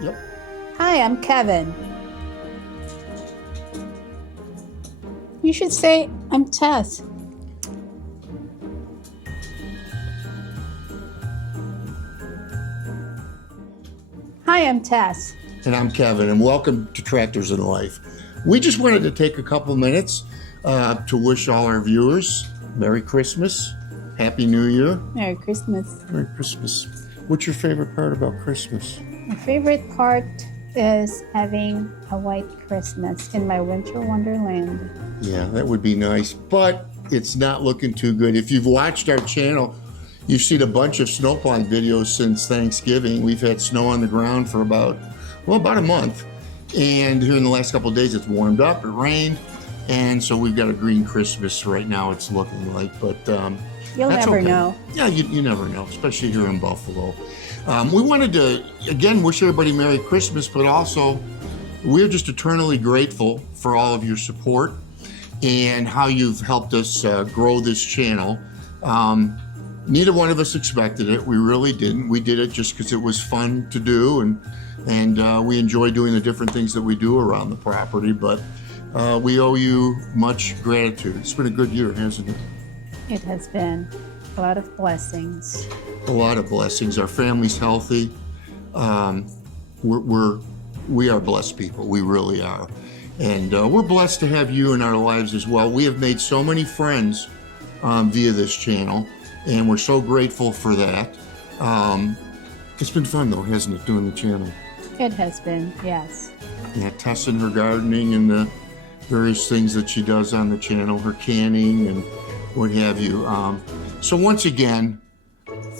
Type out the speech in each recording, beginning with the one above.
Yep. Hi, I'm Kevin. You should say, I'm Tess. Hi, I'm Tess. And I'm Kevin, and welcome to Tractors in Life. We just wanted to take a couple minutes to wish all our viewers Merry Christmas, Happy New Year. Merry Christmas. Merry Christmas. What's your favorite part about Christmas? My favorite part is having a white Christmas in my winter wonderland. Yeah, that would be nice, but it's not looking too good. If you've watched our channel, you've seen a bunch of snowplowing videos since Thanksgiving. We've had snow on the ground for about a month. And here in the last couple of days, it's warmed up, it rained. And so we've got a green Christmas right now, it's looking like, but You'll that's never okay. know. Yeah, you never know, especially here in Buffalo. We wanted to, again, wish everybody Merry Christmas, but also we're just eternally grateful for all of your support and how you've helped us grow this channel. Neither one of us expected it. We really didn't. We did it just because it was fun to do, and we enjoy doing the different things that we do around the property, but we owe you much gratitude. It's been a good year, hasn't it? It has been a lot of blessings. A lot of blessings. Our family's healthy. We are blessed people. We really are. And we're blessed to have you in our lives as well. We have made so many friends via this channel, and we're so grateful for that. It's been fun though, hasn't it, doing the channel? It has been, yes. Yeah, Tess and her gardening and the various things that she does on the channel, her canning and what have you. So once again,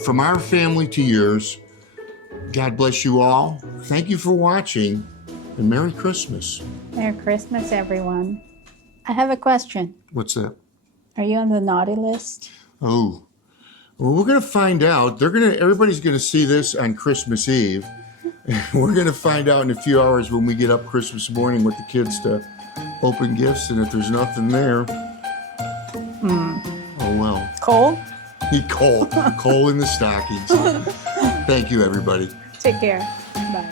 from our family to yours, God bless you all. Thank you for watching, and Merry Christmas. Merry Christmas, everyone. I have a question. What's that? Are you on the naughty list? Oh, well, we're gonna find out. Everybody's gonna see this on Christmas Eve. We're gonna find out in a few hours when we get up Christmas morning with the kids to open gifts, and if there's nothing there, oh well. Cole? Coal in the stockings. Thank you, everybody. Take care. Bye.